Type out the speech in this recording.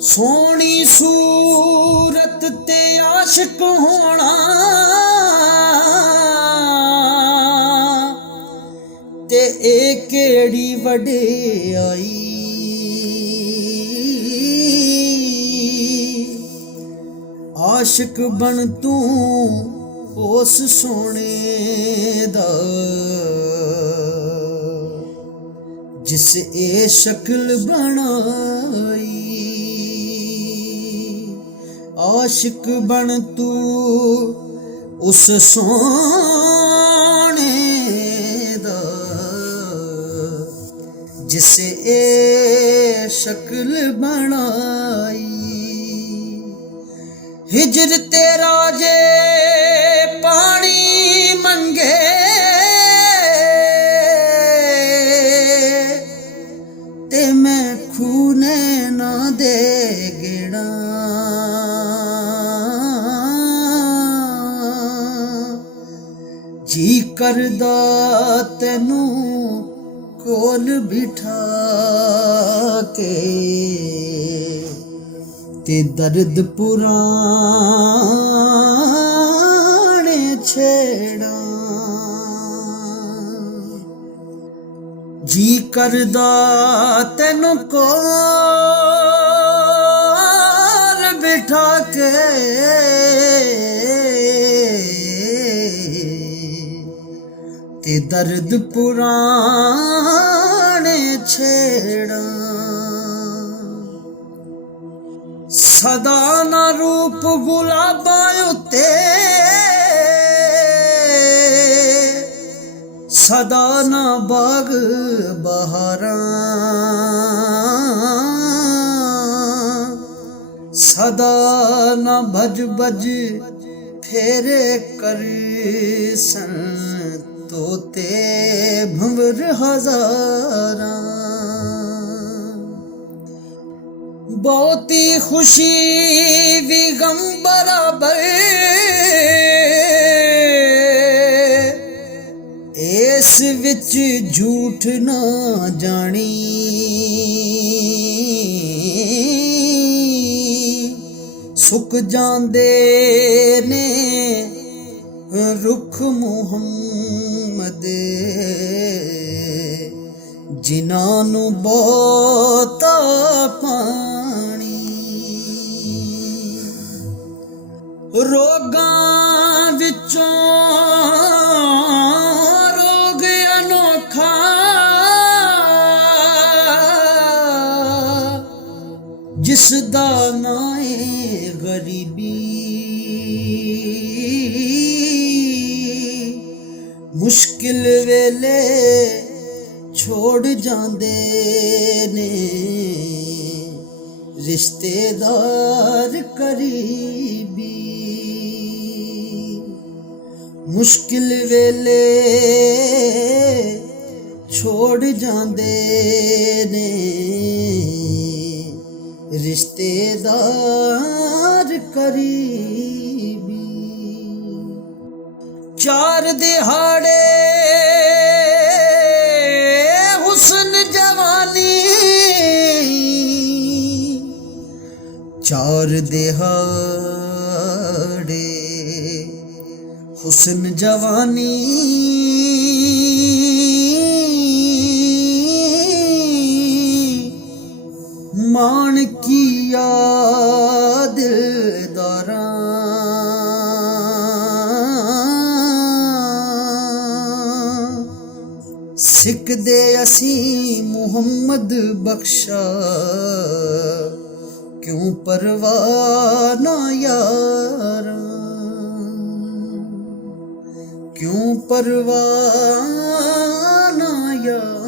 सोहनी सूरत ते आशिक होना ते ए केड़ी वडेआई। आशिक बन तू उस सोने दा जिस ए शक्ल बनाई। आशिक बन तू उस सोने दा जिस ए शक्ल बनाई। हिजर तेरा जे पानी मंगे ते मैं खूने ना दे गिना। जी करदा तैनू कोल बिठा के ते दर्द पुराने छेड़ा। जी करदा तैनू कोल बिठा के ते दर्द पुराने छेड़ा। सदा ना रूप गुलाबां उत्ते सदा ना बाग बहारां सदा ना भज भज फेरे कर सन तोते भंवर हजारां। बहुती खुशी भी गम बराबर इस विच झूठ ना जानी। सुक जांदे ने रुख मुहम्मद जिन्हां नू बहुता पानी। रोगां विचों रोग अनोखा जिसदा नां ए गरीबी। मुश्किल वेले छोड़ जांदे ने रिश्तेदार करीबी। मुश्किल वेले छोड़ जांदे ने रिश्तेदार करीबी। चार दिहाड़े चार दिहाड़े हुस्न जवानी मान किया दिलदारा। सिख दे असी मुहम्मद बख्शा क्यों परवाह ना यारा। क्यों परवाह ना यारा।